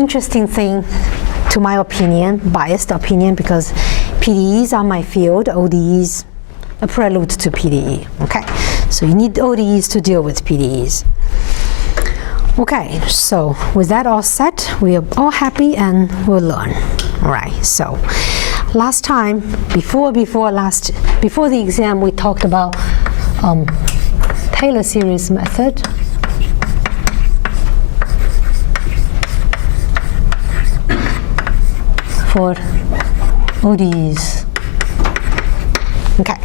Interesting thing, to my opinion, biased opinion, because PDEs are my field, ODEs a prelude to PDE. Okay, so you need ODEs to deal with PDEs. Okay, so with that all set, we are all happy and we'll learn. All right, so last time, before the exam, we talked about Taylor series method. For ODEs. Okay.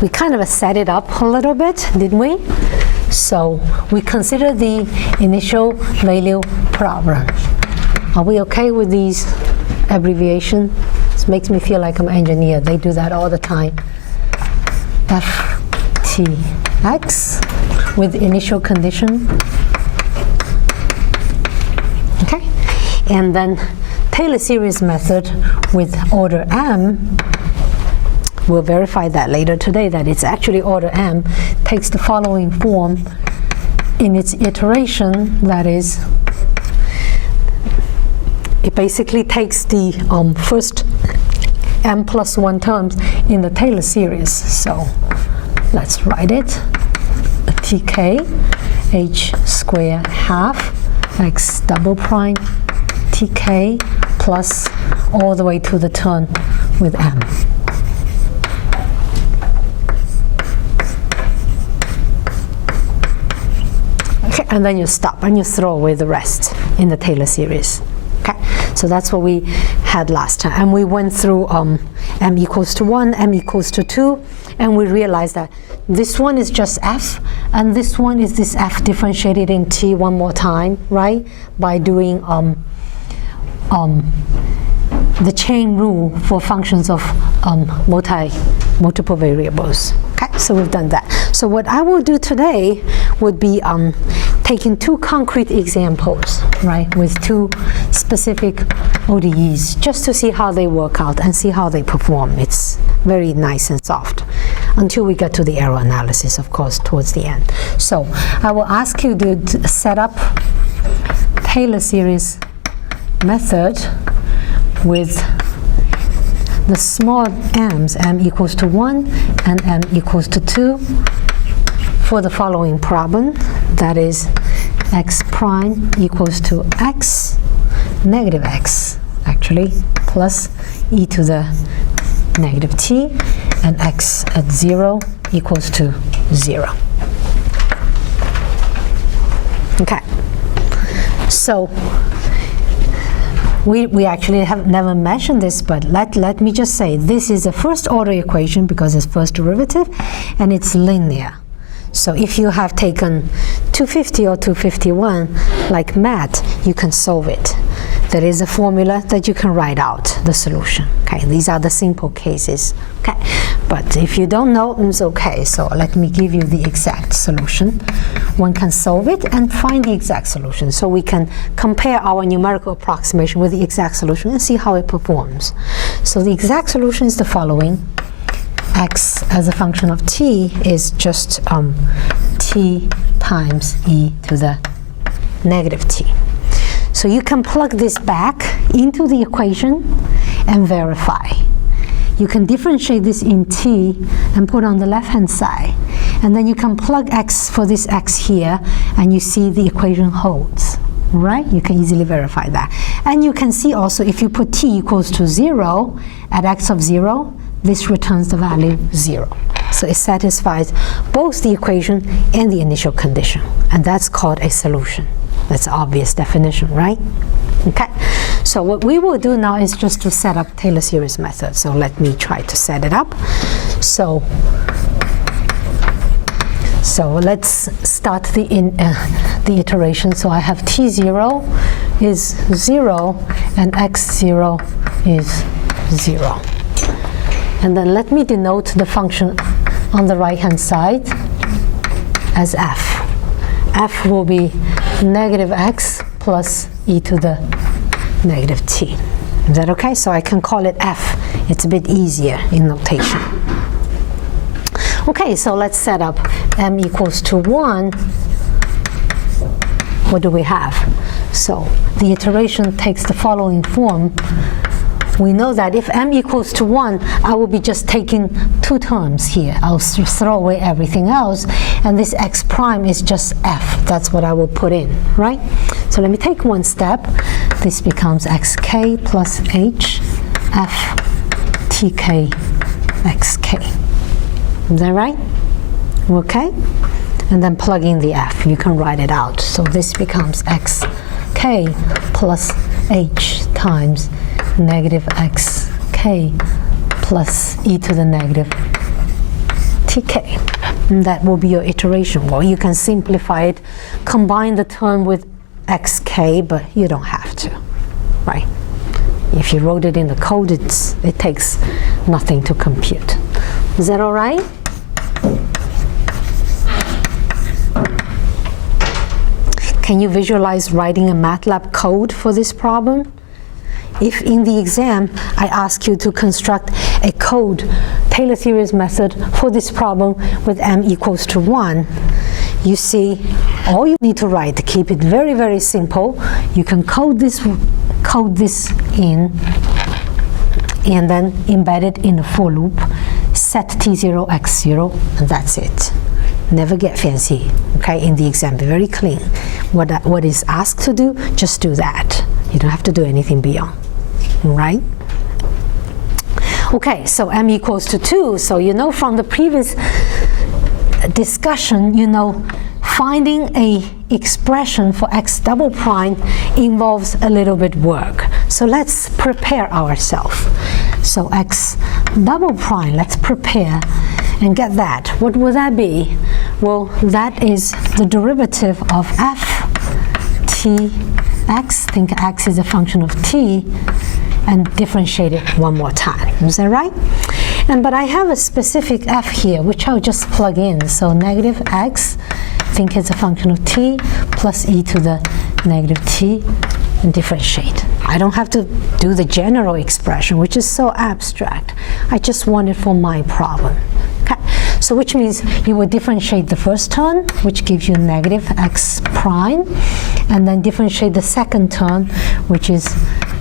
We kind of set it up a little bit, didn't we? So we consider the initial value problem. Are we okay with these abbreviations? This makes me feel like I'm an engineer. They do that all the time. FTX with initial condition. Okay. And then Taylor series method with order M, we'll verify that later today, that it's actually order M, takes the following form in its iteration. That is, it basically takes the first M plus 1 terms in the Taylor series. So let's write it. TK H squared half X double prime TK plus all the way to the term with M. Okay, and then you stop and you throw away the rest in the Taylor series. Okay, so that's what we had last time. And we went through M equals to 1, M equals to 2, and we realized that this one is just F, and this one is this F differentiated in T one more time, right? By doing the chain rule for functions of multiple variables. Okay, so we've done that. So what I will do today would be taking 2 concrete examples, right, with 2 specific ODEs, just to see how they work out and see how they perform. It's very nice and soft until we get to the error analysis, of course, towards the end. So I will ask you to set up Taylor series method with the small m's, m equals to 1 and m equals to 2, for the following problem. That is, x prime equals to x, negative x, actually, plus e to the negative t, and x at 0 equals to 0. Okay, so we actually have never mentioned this, but let me just say, this is a first order equation because it's first derivative and it's linear. So if you have taken 250 or 251 like math, you can solve it. There is a formula that you can write out the solution. Okay, these are the simple cases. Okay, but if you don't know, it's okay. So let me give you the exact solution. One can solve it and find the exact solution. So we can compare our numerical approximation with the exact solution and see how it performs. So the exact solution is the following. X as a function of t is just t times e to the negative t. So you can plug this back into the equation and verify. You can differentiate this in t and put on the left-hand side. And then you can plug x for this x here, and you see the equation holds, right? You can easily verify that. And you can see also, if you put t equals to 0 at x of 0, this returns the value 0. So it satisfies both the equation and the initial condition. And that's called a solution. That's obvious definition, right? Okay, so what we will do now is just to set up Taylor series method. So let me try to set it up. So let's start the iteration. So I have t0 is 0 and x0 is 0. And then let me denote the function on the right-hand side as f. F will be negative x plus e to the negative t. Is that okay? So I can call it f. It's a bit easier in notation. Okay, so let's set up m equals to 1. What do we have? So the iteration takes the following form. We know that if m equals to 1, I will be just taking 2 terms here. I'll throw away everything else, and this x prime is just f. That's what I will put in, right? So let me take one step. This becomes xk plus h f tk xk. Is that right? Okay? And then plug in the f. You can write it out. So this becomes xk plus h times negative xk plus e to the negative tk. And that will be your iteration. Well, you can simplify it, combine the term with xk, but you don't have to, right? If you wrote it in the code, it takes nothing to compute. Is that all right? Can you visualize writing a MATLAB code for this problem? If in the exam I ask you to construct a code, Taylor series method for this problem with m equals to 1, you see all you need to write to keep it very, very simple. You can code this in and then embed it in a for loop, set t0 x0, and that's it. Never get fancy, okay? In the exam, be very clean. What is asked to do, just do that. You don't have to do anything beyond, right? Okay, so m equals to 2. So you know from the previous discussion, you know, finding a expression for x double prime involves a little bit work. So let's prepare ourselves. So x double prime, let's prepare and get that. What will that be? Well, that is the derivative of f t x. Think x is a function of t, and differentiate it one more time. Is that right? But I have a specific f here, which I'll just plug in. So negative x, think it's a function of t, plus e to the negative t, and differentiate. I don't have to do the general expression, which is so abstract. I just want it for my problem. Okay. So which means you would differentiate the first term, which gives you negative x prime, and then differentiate the second term, which is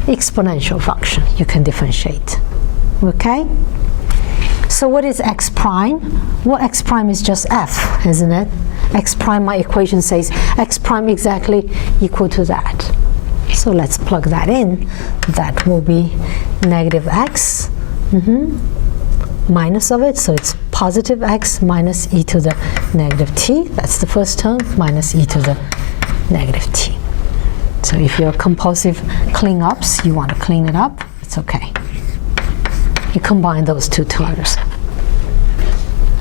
exponential function. You can differentiate. Okay? So what is x prime? Well, x prime is just f, isn't it? X prime, my equation says x prime exactly equal to that. So let's plug that in. That will be negative x minus of it, so it's positive x minus e to the negative t. That's the first term, minus e to the negative t. So if you're compulsive cleanups, you want to clean it up, it's okay. You combine those two terms.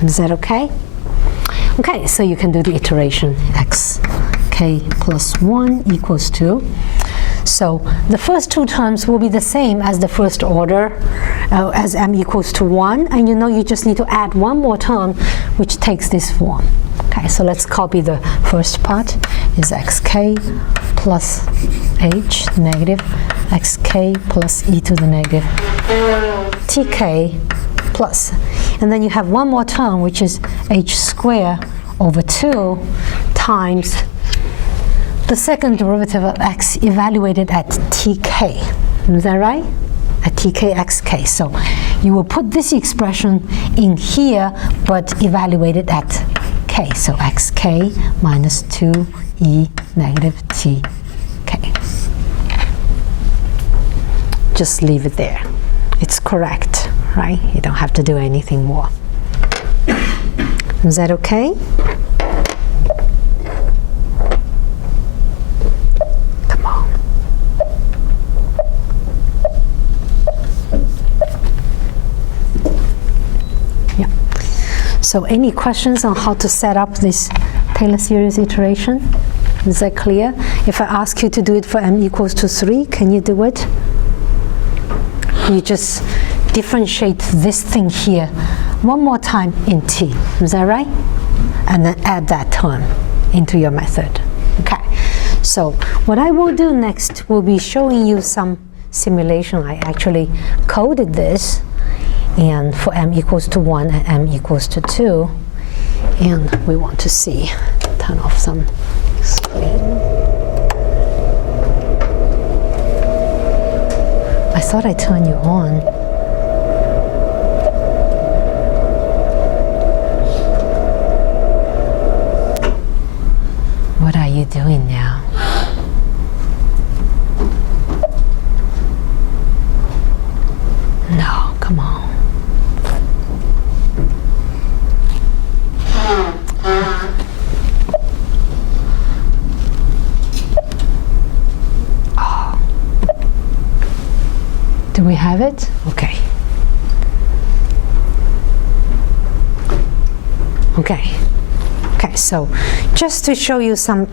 Is that okay? Okay, so you can do the iteration x k plus 1 equals 2. So the first two terms will be the same as the first order, as m equals to 1, and you know you just need to add one more term which takes this form. Okay, so let's copy the first part, is xk plus h negative xk plus e to the negative tk plus, and then you have one more term which is h squared over 2 times the second derivative of x evaluated at tk. Is that right? At tk xk. So you will put this expression in here, but evaluate it at k. So xk minus 2e negative tk. Just leave it there. It's correct, right? You don't have to do anything more. Is that okay? So any questions on how to set up this Taylor series iteration? Is that clear? If I ask you to do it for m equals to 3, can you do it? You just differentiate this thing here one more time in t. Is that right? And then add that term into your method. Okay. So what I will do next will be showing you some simulation. I actually coded this, and for m equals to 1 and m equals to 2, and we want to see, turn off some screen. I thought I turned you on. What are you doing now? No, come on. Oh. Do we have it? Okay. Okay. Okay, so just to show you some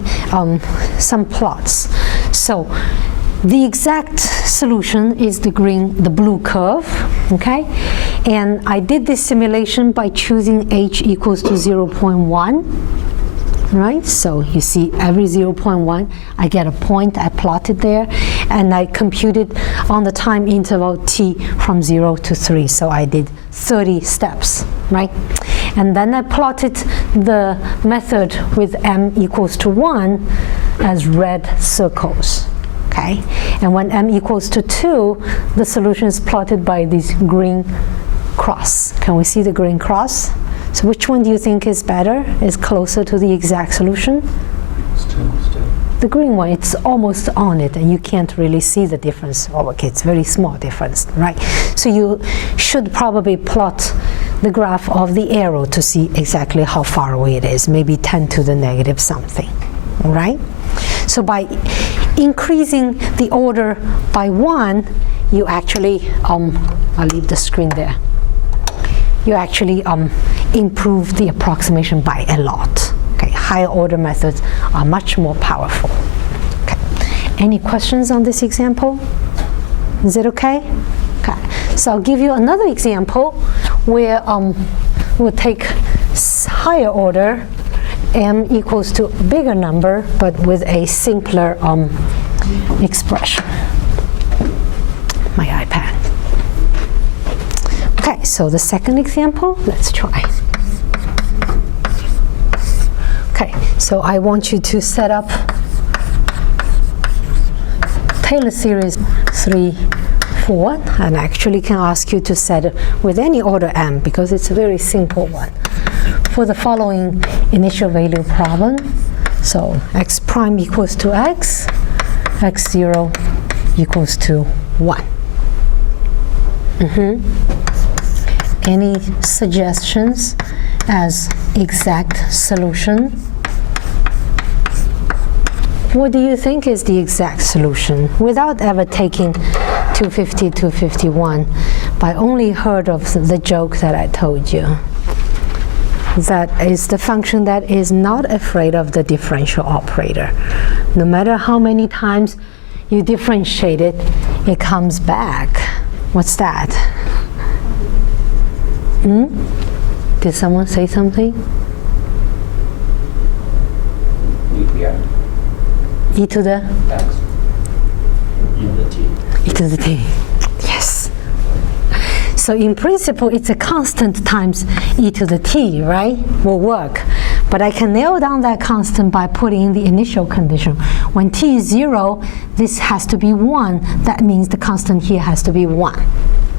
plots. So the exact solution is the blue curve, okay? And I did this simulation by choosing h equals to 0.1, right? So you see every 0.1, I get a point, I plotted there, and I computed on the time interval t from 0 to 3. So I did 30 steps, right? And then I plotted the method with m equals to 1 as red circles, okay? And when m equals to 2, the solution is plotted by this green cross. Can we see the green cross? So which one do you think is better, is closer to the exact solution? Still. The green one, it's almost on it, and you can't really see the difference. Oh, okay, it's very small difference, right? So you should probably plot the graph of the arrow to see exactly how far away it is, maybe 10 to the negative something, all right? So by increasing the order by 1, you actually, I'll leave the screen there. You actually improve the approximation by a lot. Okay, higher order methods are much more powerful. Okay, any questions on this example? Is it okay? Okay, so I'll give you another example where we'll take higher order, m equals to a bigger number, but with a simpler expression. My iPad. Okay, so the second example, let's try. Okay, so I want you to set up Taylor series 3, 4, and I actually can ask you to set it with any order m because it's a very simple one. For the following initial value problem, so x prime equals to x, x0 equals to 1. Any suggestions as exact solution? What do you think is the exact solution without ever taking 250, 251, but only heard of the joke that I told you? That is the function that is not afraid of the differential operator. No matter how many times you differentiate it, it comes back. What's that? Did someone say something? E to the X. E to the T. E to the T. Yes. So in principle, it's a constant times e to the t, right? Will work. But I can nail down that constant by putting in the initial condition. When t is 0, this has to be 1. That means the constant here has to be 1.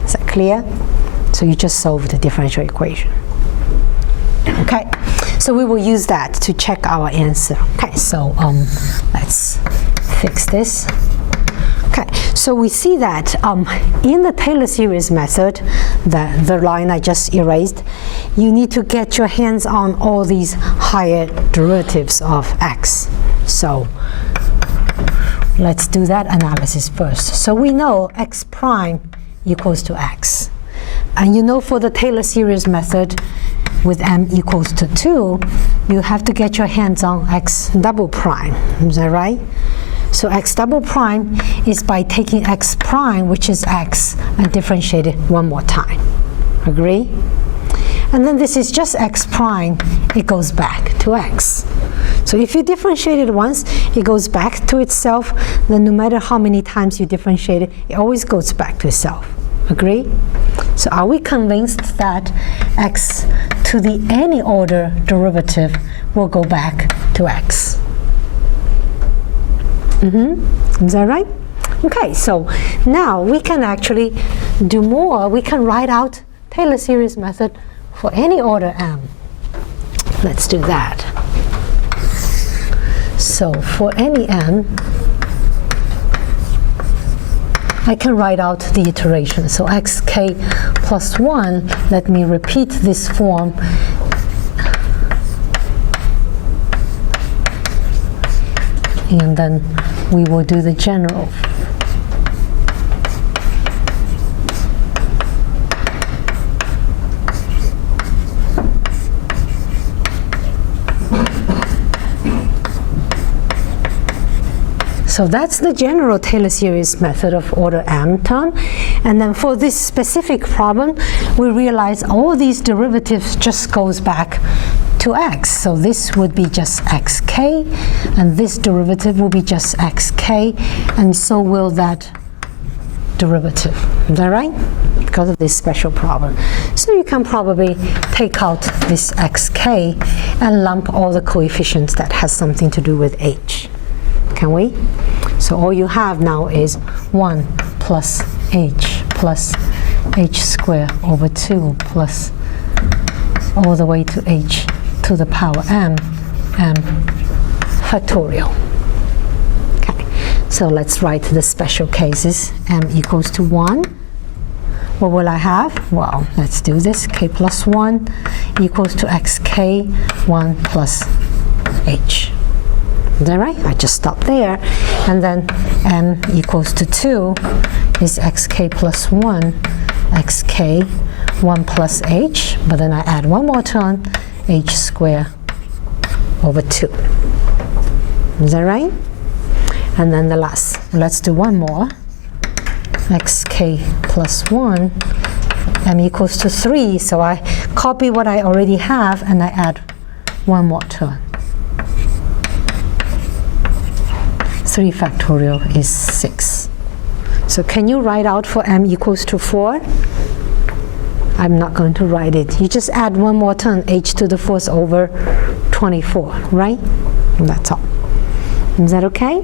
Is that clear? So you just solve the differential equation. Okay, so we will use that to check our answer. Okay, so let's fix this. Okay, so we see that in the Taylor series method, the line I just erased, you need to get your hands on all these higher derivatives of x. So let's do that analysis first. So we know x prime equals to x. And you know for the Taylor series method with m equals to 2, you have to get your hands on x double prime. Is that right? So x double prime is by taking x prime, which is x, and differentiate it one more time. Agree? And then this is just x prime. It goes back to x. So if you differentiate it once, it goes back to itself. Then no matter how many times you differentiate it, it always goes back to itself. Agree? So are we convinced that x to the any order derivative will go back to x? Is that right? Okay, so now we can actually do more. We can write out Taylor series method for any order m. Let's do that. So for any m, I can write out the iteration. So xk plus 1, let me repeat this form. And then we will do the general. So that's the general Taylor series method of order m term. And then for this specific problem, we realize all these derivatives just goes back to x. So this would be just xk, and this derivative will be just xk, and so will that derivative. Is that right? Because of this special problem. So you can probably take out this xk and lump all the coefficients that has something to do with h. Can we? So all you have now is 1 plus h squared over 2 plus all the way to h to the power m factorial. Okay, so let's write the special cases. M equals to 1. What will I have? Well, let's do this. K plus 1 equals to xk 1 plus h. Is that right? I just stop there. And then m equals to 2 is xk plus 1, xk 1 plus h, but then I add one more term, h squared over 2. Is that right? And then the last, let's do one more. Xk plus 1, m equals to 3, so I copy what I already have and I add one more term. 3 factorial is 6. So can you write out for m equals to 4? I'm not going to write it. You just add one more term, h to the 4th over 24, right? And that's all. Is that okay?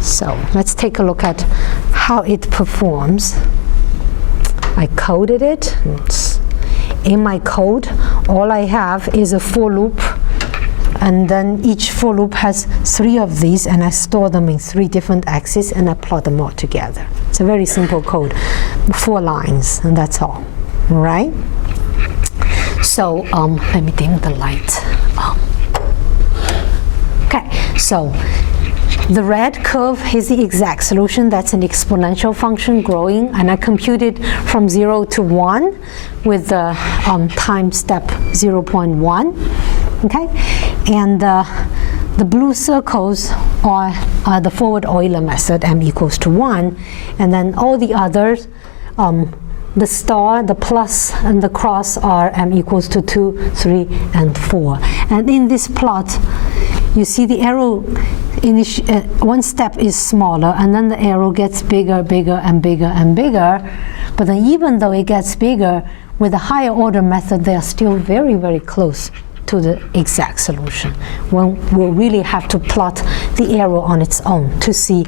So let's take a look at how it performs. I coded it. In my code, all I have is a for loop, and then each for loop has 3 of these, and I store them in 3 different axes, and I plot them all together. It's a very simple code, 4 lines, and that's all. Right? So let me dim the light. Okay, so the red curve is the exact solution. That's an exponential function growing, and I computed from 0 to 1 with the time step 0.1. Okay, and the blue circles are the forward Euler method, m equals to 1, and then all the others, the star, the plus, and the cross are m equals to 2, 3, and 4. And in this plot, you see the arrow, one step is smaller, and then the arrow gets bigger, bigger, and bigger, and bigger. But then even though it gets bigger, with the higher order method, they are still very, very close to the exact solution. When we'll really have to plot the arrow on its own to see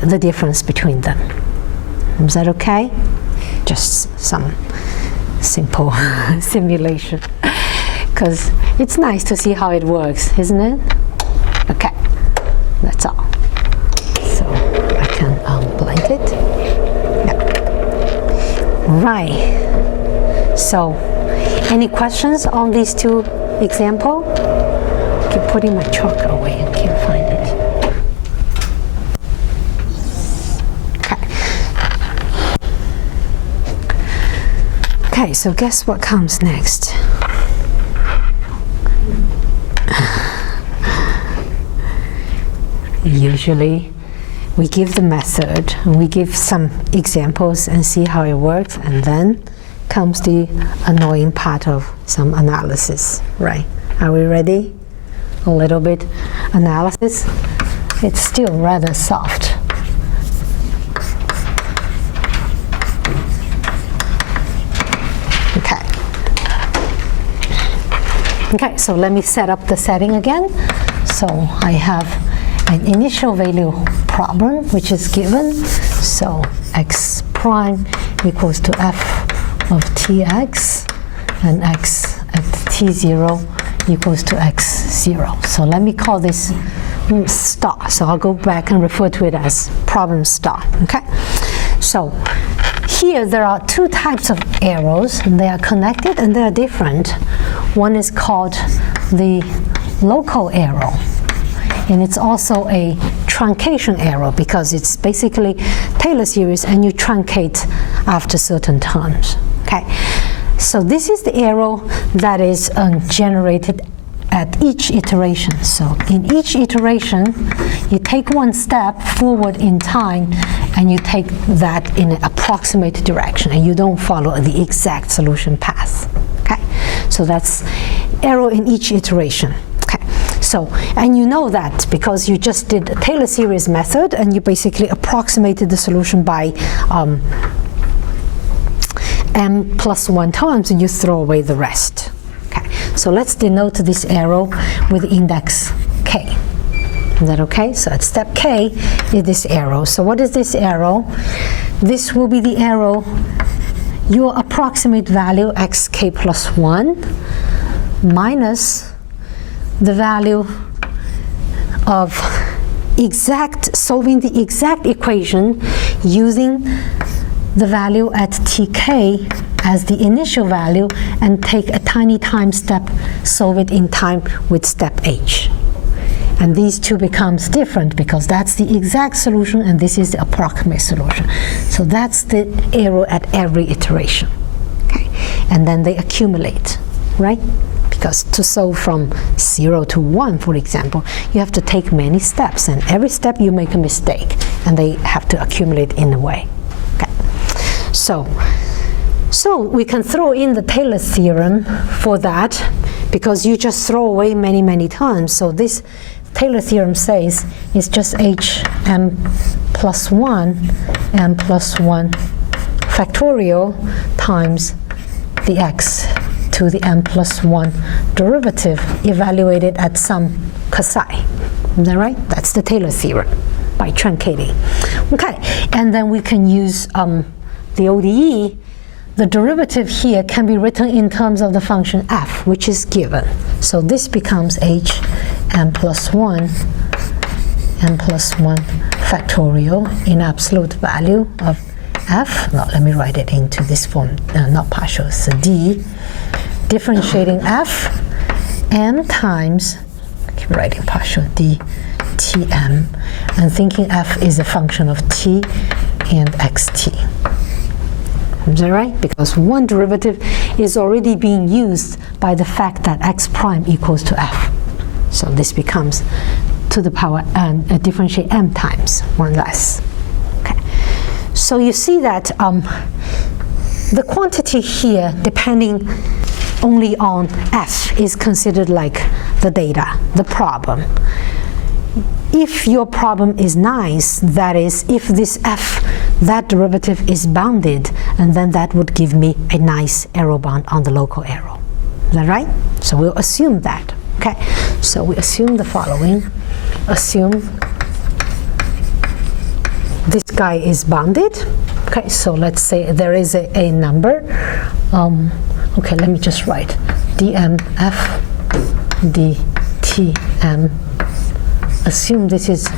the difference between them. Is that okay? Just some simple simulation, because it's nice to see how it works, isn't it? Okay, that's all. So I can blank it. Yeah. Right. So, any questions on these 2 examples? I keep putting my chalk away and can't find it. Okay, so guess what comes next? Usually, we give the method, and we give some examples and see how it works, and then comes the annoying part of some analysis, right? Are we ready? A little bit analysis. It's still rather soft. Okay. Okay, so let me set up the setting again. So I have an initial value problem, which is given. So x prime equals to f of tx, and x at t0 equals to x0. So let me call this star. So I'll go back and refer to it as problem star. Okay. So here there are two types of arrows, and they are connected and they are different. One is called the local arrow, and it's also a truncation arrow because it's basically Taylor series and you truncate after certain terms. Okay, so this is the arrow that is generated at each iteration. So in each iteration, you take one step forward in time and you take that in an approximate direction, and you don't follow the exact solution path. Okay, so that's arrow in each iteration. Okay, so, and you know that because you just did a Taylor series method and you basically approximated the solution by m plus 1 times, and you throw away the rest. Okay, so let's denote this arrow with index k. Is that okay? So at step k is this arrow. So what is this arrow? This will be the arrow, your approximate value xk plus 1 minus the value of solving the exact equation using the value at tk as the initial value and take a tiny time step, solve it in time with step h. And these two becomes different because that's the exact solution and this is the approximate solution. So that's the arrow at every iteration. Okay, and then they accumulate, right? Because to solve from 0 to 1, for example, you have to take many steps, and every step you make a mistake, and they have to accumulate in a way. Okay, so we can throw in the Taylor theorem for that because you just throw away many, many times. So this Taylor theorem says it's just hm plus 1 m plus 1 factorial times the x to the m plus 1 derivative evaluated at some psi. Is that right? That's the Taylor theorem by truncating. Okay, and then we can use the ODE. The derivative here can be written in terms of the function f, which is given. So this becomes m plus 1 factorial in absolute value of f. Now let me write it into this form, not partial, so d differentiating f m times, I keep writing partial, d tm, and thinking f is a function of t and xt. Is that right? Because one derivative is already being used by the fact that x prime equals to f. So this becomes to the power differentiate m times, one less. Okay. So you see that the quantity here, depending only on f, is considered like the data, the problem. If your problem is nice, that is, if this f, that derivative is bounded, and then that would give me a nice arrow bound on the local arrow. Is that right? So we'll assume that. Okay, so we assume the following. Assume this guy is bounded. Okay, so let's say there is a number. Okay, let me just write dmf dtm. Assume this is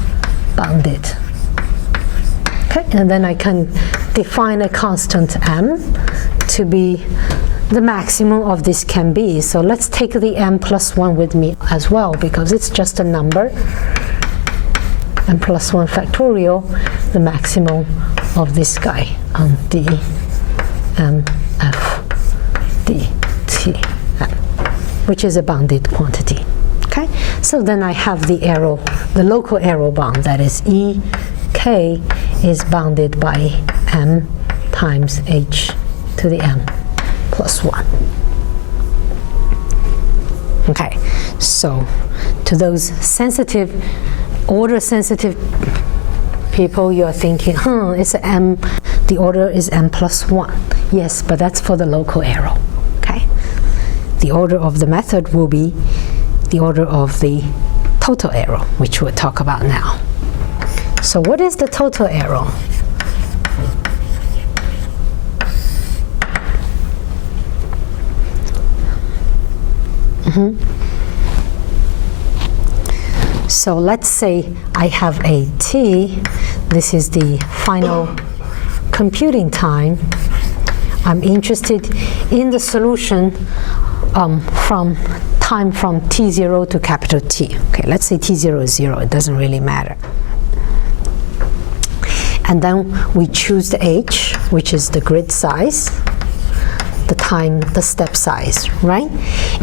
bounded. Okay, and then I can define a constant m to be the maximum of this can be. So let's take the m plus 1 with me as well, because it's just a number. M plus 1 factorial, the maximum of this guy on d m f d t m, which is a bounded quantity. Okay, so then I have the arrow, the local arrow bound, that is E k is bounded by m times h to the m plus 1. Okay, so to those sensitive, order sensitive people, you're thinking, it's m, the order is m plus 1. Yes, but that's for the local arrow. Okay, the order of the method will be the order of the total error, which we'll talk about now. So what is the total error? So let's say I have a t, this is the final computing time. I'm interested in the solution from time from t0 to capital T. Okay, let's say t0 is 0, it doesn't really matter. And then we choose the h, which is the grid size, the time, the step size, right?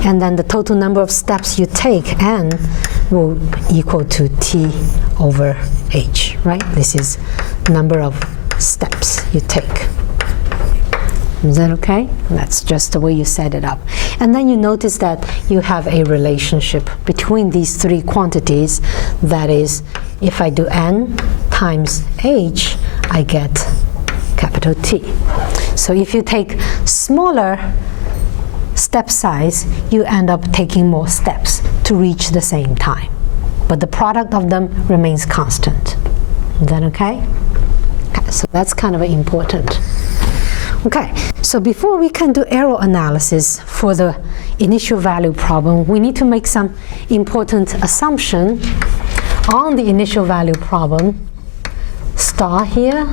And then the total number of steps you take, n, will equal to t over h, right? This is number of steps you take. Is that okay? That's just the way you set it up. And then you notice that you have a relationship between these three quantities. That is, if I do n times h, I get capital T. So if you take smaller step size, you end up taking more steps to reach the same time. But the product of them remains constant. Is that okay? Okay, so that's kind of important. Okay, so before we can do error analysis for the initial value problem, we need to make some important assumption on the initial value problem. Star here.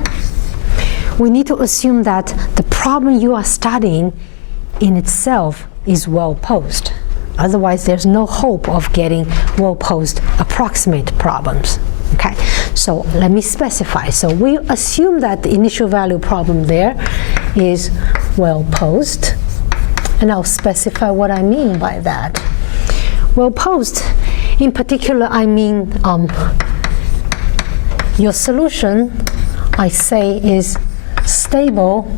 We need to assume that the problem you are studying in itself is well posed. Otherwise, there's no hope of getting well posed approximate problems. Okay, so let me specify. So we assume that the initial value problem there is well posed, and I'll specify what I mean by that. Well posed, in particular, I mean your solution, I say, is stable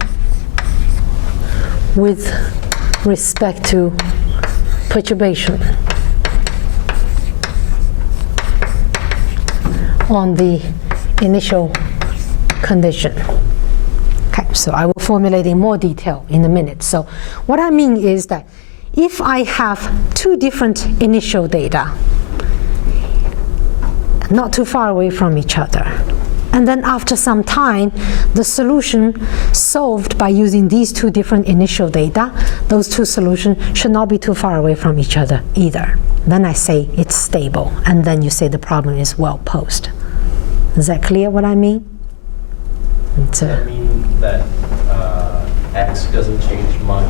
with respect to perturbation on the initial condition. Okay, so I will formulate in more detail in a minute. So what I mean is that if I have two different initial data, not too far away from each other, and then after some time, the solution solved by using these two different initial data, those two solutions should not be too far away from each other either. Then I say it's stable, and then you say the problem is well posed. Is that clear what I mean? Does that mean that x doesn't change much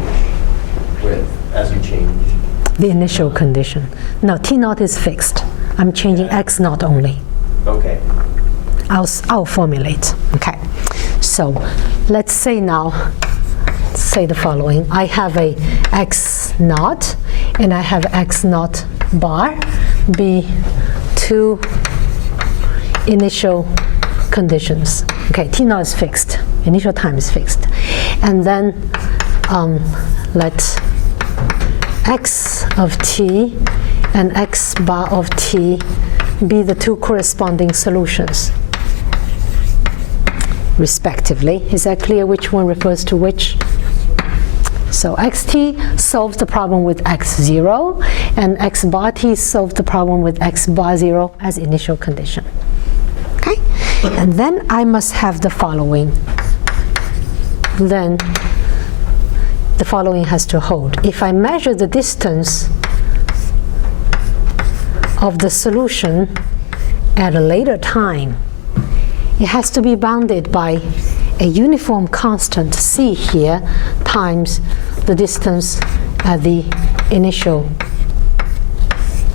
as you change the initial condition? No, T naught is fixed. I'm changing x naught only. Okay. I'll formulate. Okay. So let's say now, say the following. I have a x naught and I have x naught bar be two initial conditions. Okay, T naught is fixed. Initial time is fixed. And then let x of t and x bar of t be the two corresponding solutions, respectively. Is that clear which one refers to which? So xt solves the problem with x0, and x bar t solves the problem with x bar 0 as initial condition. Okay? And then I must have the following. Then the following has to hold. If I measure the distance of the solution at a later time, it has to be bounded by a uniform constant c here times the distance at the initial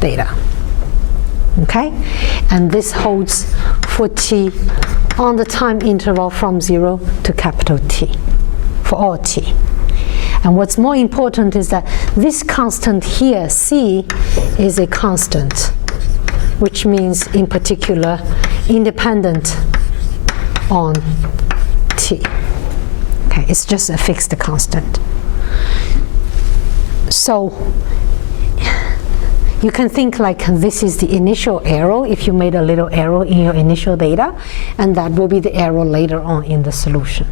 data. Okay? And this holds for t on the time interval from 0 to capital T, for all t. And what's more important is that this constant here, c, is a constant, which means, in particular, independent on t. Okay, it's just a fixed constant. So you can think like this is the initial arrow if you made a little arrow in your initial data, and that will be the arrow later on in the solution.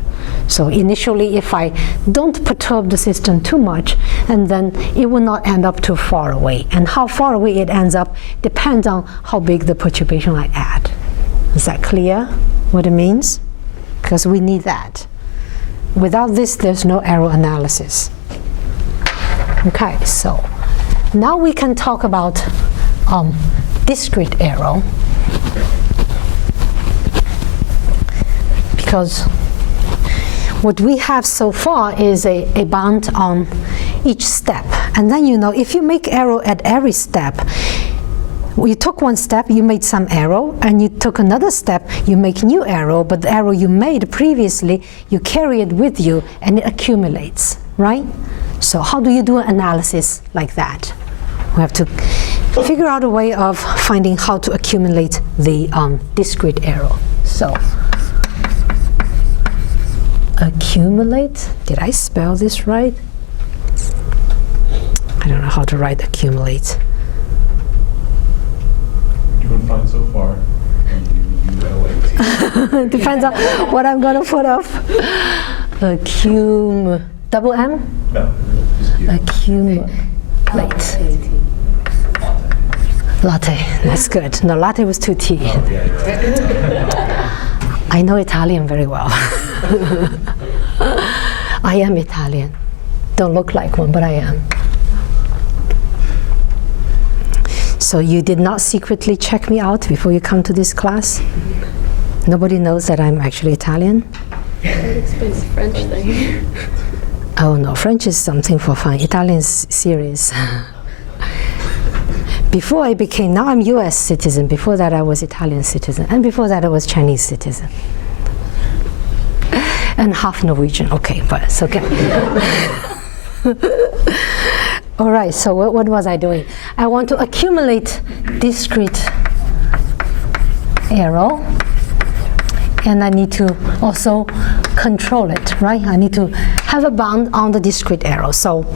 So initially, if I don't perturb the system too much, and then it will not end up too far away. And how far away it ends up depends on how big the perturbation I add. Is that clear what it means? Because we need that. Without this, there's no arrow analysis. Okay, so now we can talk about discrete arrow, because what we have so far is a bound on each step. And then, you know, if you make arrow at every step, you took one step, you made some arrow, and you took another step, you make new arrow, but the arrow you made previously, you carry it with you, and it accumulates, right? So how do you do an analysis like that? We have to figure out a way of finding how to accumulate the discrete arrow. So, accumulate, did I spell this right? I don't know how to write accumulate. You can find so far. ULAT. Depends on what I'm going to put off. Double M? No, just you. Accumulate. Latte, that's good. No, latte was 2 T. Oh, yeah, you're right. I know Italian very well. I am Italian. Don't look like one, but I am. So you did not secretly check me out before you come to this class? Nobody knows that I'm actually Italian? That explains the French thing. Oh no, French is something for fun. Italian is serious. Before I became, now I'm US citizen. Before that I was Italian citizen. And before that I was Chinese citizen. And half Norwegian, okay, but it's okay. All right, so what was I doing? I want to accumulate discrete arrow, and I need to also control it, right? I need to have a bound on the discrete arrow. So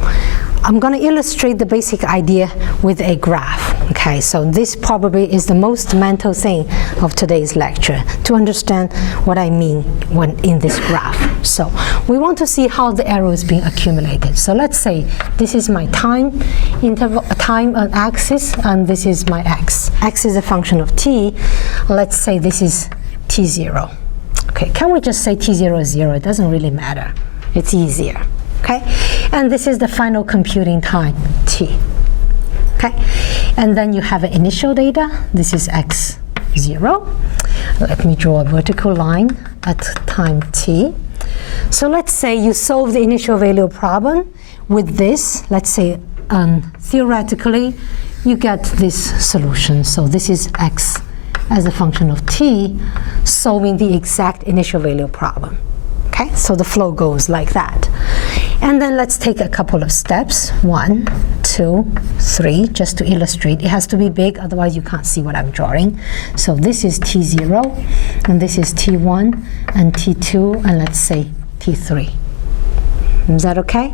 I'm going to illustrate the basic idea with a graph. Okay, so this probably is the most mental thing of today's lecture, to understand what I mean when in this graph. So we want to see how the arrow is being accumulated. So let's say this is my time interval, time axis, and this is my x. X is a function of t. Let's say this is t0. Okay, can we just say t0 is 0? It doesn't really matter. It's easier. Okay, and this is the final computing time, t. Okay, and then you have an initial data. This is x0. Let me draw a vertical line at time t. So let's say you solve the initial value problem with this. Let's say theoretically you get this solution. So this is x as a function of t, solving the exact initial value problem. Okay, so the flow goes like that. And then let's take a couple of steps. 1, 2, 3, just to illustrate. It has to be big, otherwise you can't see what I'm drawing. So this is T0, and this is T1, and T2, and let's say T3. Is that okay?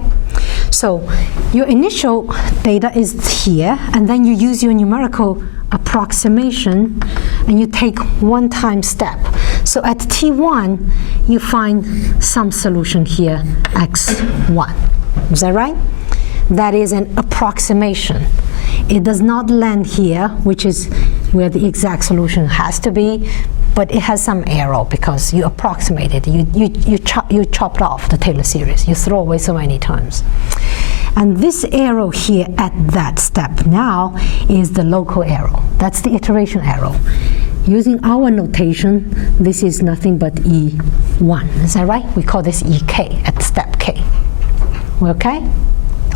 So your initial data is here, and then you use your numerical approximation, and you take one time step. So at T1, you find some solution here, x1. Is that right? That is an approximation. It does not land here, which is where the exact solution has to be, but it has some error because you approximated. You chopped off the Taylor series. You throw away so many times. And this arrow here at that step now is the local arrow. That's the iteration arrow. Using our notation, this is nothing but E1. Is that right? We call this EK at step K. Okay?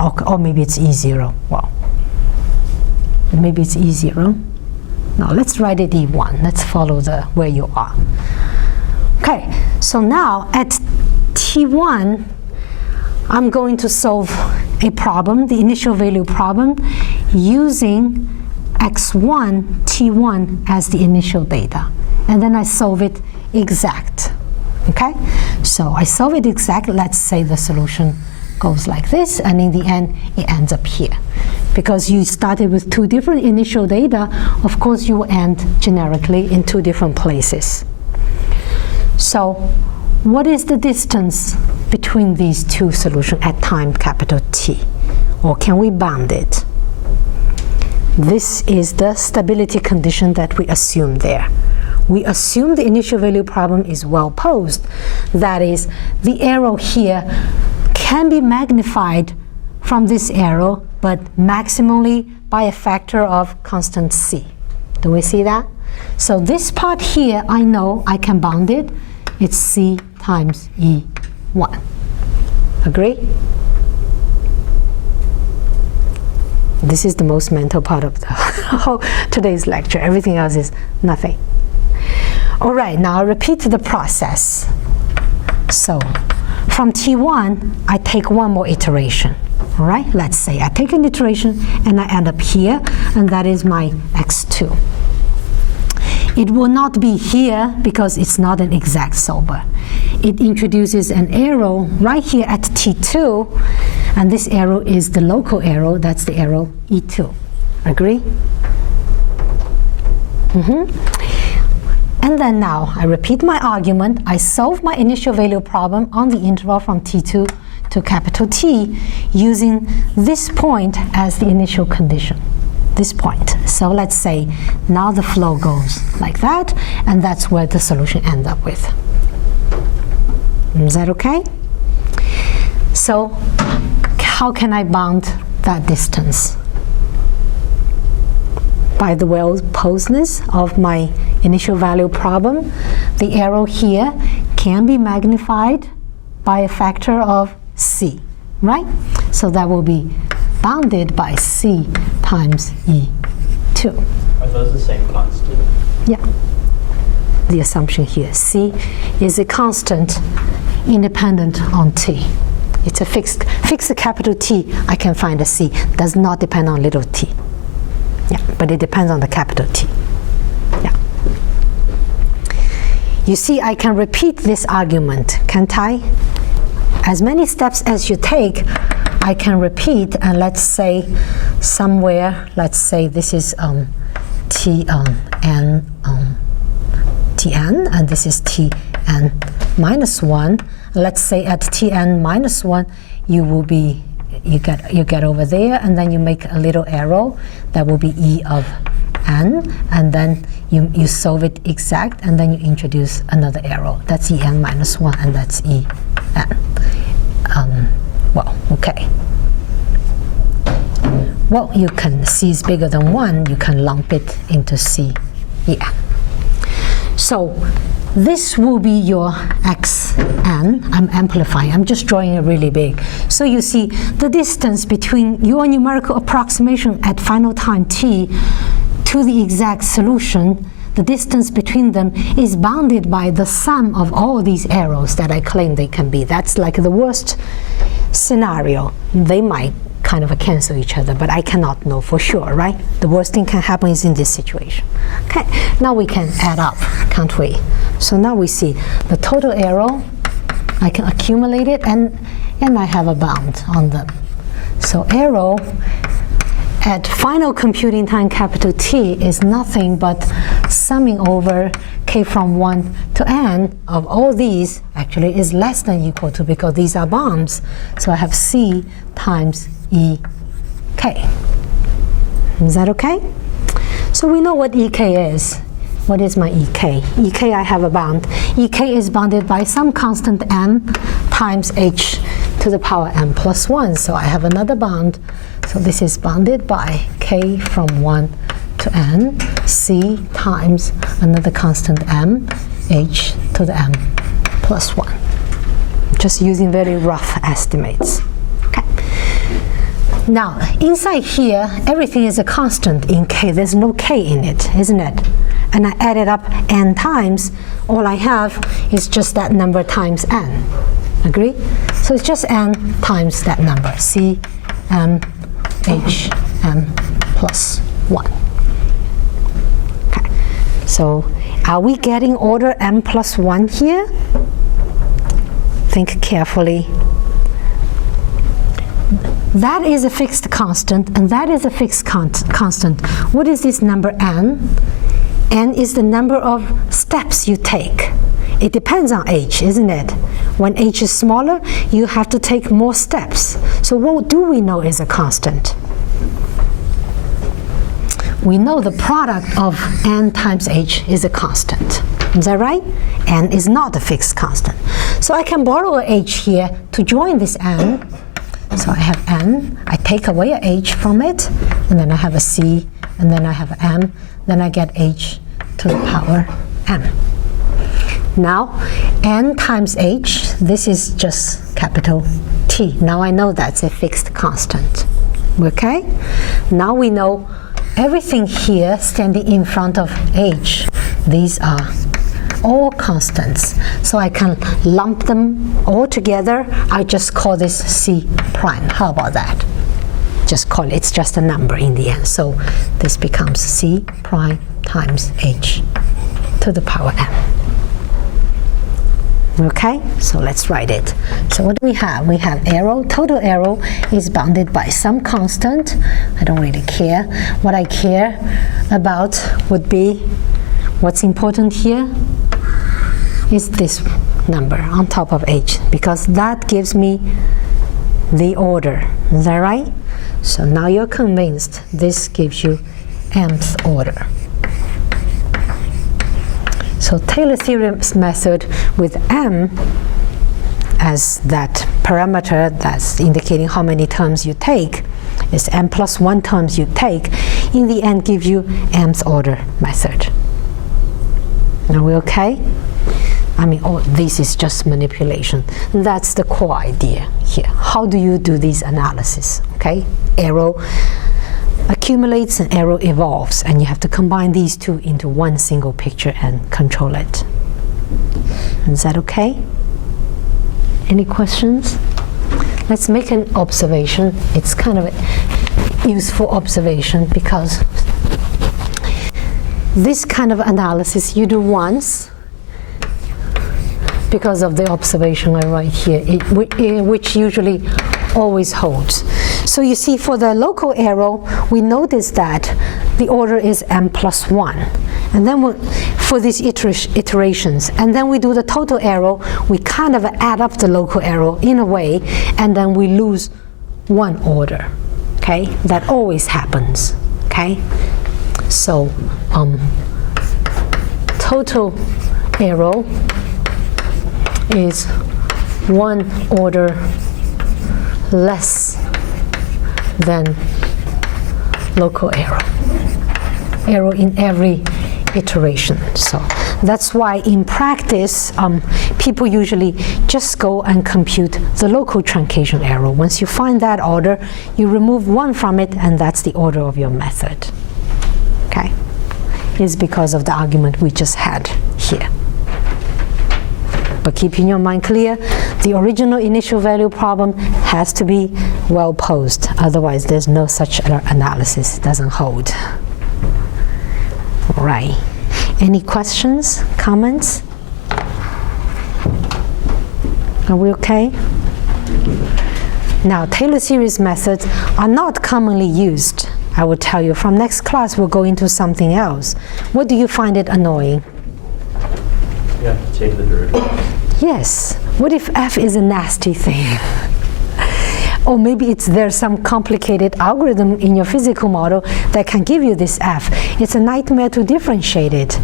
Or maybe it's E0. Well, maybe it's E0. No, let's write it E1. Let's follow where you are. Okay, so now at T1, I'm going to solve a problem, the initial value problem, using x1, t1 as the initial data. And then I solve it exact. Okay? So I solve it exact. Let's say the solution goes like this, and in the end, it ends up here. Because you started with two different initial data, of course, you will end generically in two different places. So what is the distance between these two solutions at time capital T? Or can we bound it? This is the stability condition that we assume there. We assume the initial value problem is well posed. That is, the arrow here can be magnified from this arrow, but maximally by a factor of constant c. Do we see that? So this part here, I know I can bound it. It's c times E1. Agree? This is the most mental part of the whole today's lecture. Everything else is nothing. All right, now I'll repeat the process. So from T1, I take one more iteration. All right, let's say I take an iteration and I end up here, and that is my x2. It will not be here because it's not an exact solver. It introduces an arrow right here at T2, and this arrow is the local arrow. That's the arrow E2. Agree? And then now I repeat my argument. I solve my initial value problem on the interval from T2 to capital T using this point as the initial condition. This point. So let's say now the flow goes like that, and that's where the solution ends up with. Is that okay? So how can I bound that distance? By the well-posedness of my initial value problem, the arrow here can be magnified by a factor of c, right? So that will be bounded by c times E2. Are those the same constant? Yeah. The assumption here, c is a constant independent on t. It's a fixed capital T, I can find a c. Does not depend on little t. Yeah, but it depends on the capital T. Yeah. You see, I can repeat this argument, can't I? As many steps as you take, I can repeat, and let's say somewhere, let's say this is Tn, and this is Tn minus 1. Let's say at Tn minus 1, you get over there, and then you make a little arrow that will be E of n, and then you solve it exact, and then you introduce another arrow. That's En minus 1, and that's En. Well, okay. Well, you can, C is bigger than 1, you can lump it into C. Yeah. So this will be your xn. I'm amplifying. I'm just drawing it really big. So you see the distance between your numerical approximation at final time t to the exact solution, the distance between them is bounded by the sum of all these arrows that I claim they can be. That's like the worst scenario. They might kind of cancel each other, but I cannot know for sure, right? The worst thing can happen is in this situation. Okay, now we can add up, can't we? So now we see the total arrow, I can accumulate it, and I have a bound on them. So arrow at final computing time capital T is nothing but summing over k from 1 to n of all these actually is less than equal to, because these are bounds. So I have c times ek. Is that okay? So we know what ek is. What is my ek? Ek, I have a bound. Ek is bounded by some constant m times h to the power m plus 1. So I have another bound. So this is bounded by k from 1 to n, c times another constant m, h to the m plus 1. Just using very rough estimates. Okay. Now, inside here, everything is a constant in k. There's no k in it, isn't it? And I add it up n times. All I have is just that number times n. Agree? So it's just n times that number, c m h m plus 1. Okay. So are we getting order m plus 1 here? Think carefully. that is a fixed constant, and that is a fixed constant. What is this number n? N is the number of steps you take. It depends on h, isn't it? When h is smaller, you have to take more steps. So what do we know is a constant? We know the product of n times h is a constant. Is that right? N is not a fixed constant. So I can borrow a h here to join this n. So I have n, I take away a h from it, and then I have a c, and then I have m, then I get h to the power m. Now, n times h, this is just capital T. Now I know that's a fixed constant. Okay? Now we know everything here standing in front of h, these are all constants. So I can lump them all together. I just call this C prime. How about that? Just call it, it's just a number in the end. So this becomes C prime times h to the power m. Okay, so let's write it. So what do we have? We have arrow. Total arrow is bounded by some constant. I don't really care. What I care about would be, what's important here is this number on top of h, because that gives me the order. Is that right? So now you're convinced this gives you mth order. So Taylor theorem's method with m as that parameter that's indicating how many terms you take is m plus 1 terms you take, in the end gives you mth order method. Are we okay? I mean, oh, this is just manipulation. That's the core idea here. How do you do these analysis? Okay, arrow accumulates and arrow evolves, and you have to combine these two into one single picture and control it. Is that okay? Any questions? Let's make an observation. It's kind of a useful observation because this kind of analysis you do once because of the observation I write here, which usually always holds. So you see, for the local arrow, we notice that the order is m plus 1. And then for these iterations, and then we do the total arrow, we kind of add up the local arrow in a way, and then we lose one order. Okay? That always happens. Okay? So total arrow is one order less than local arrow in every iteration. So that's why in practice people usually just go and compute the local truncation arrow. Once you find that order, you remove one from it, and that's the order of your method. Okay? It's because of the argument we just had here. But keep in your mind clear, the original initial value problem has to be well posed. Otherwise, there's no such analysis. It doesn't hold. All right. Any questions, comments? Are we okay? Now, Taylor series methods are not commonly used. I will tell you. From next class, we'll go into something else. What do you find it annoying? You have to take the derivative. Yes. What if f is a nasty thing? Or maybe there's some complicated algorithm in your physical model that can give you this f. It's a nightmare to differentiate it.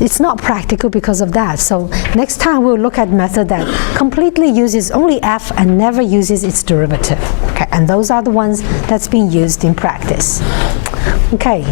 It's not practical because of that. So next time we'll look at method that completely uses only f and never uses its derivative. Okay, and those are the ones that's being used in practice. Okay.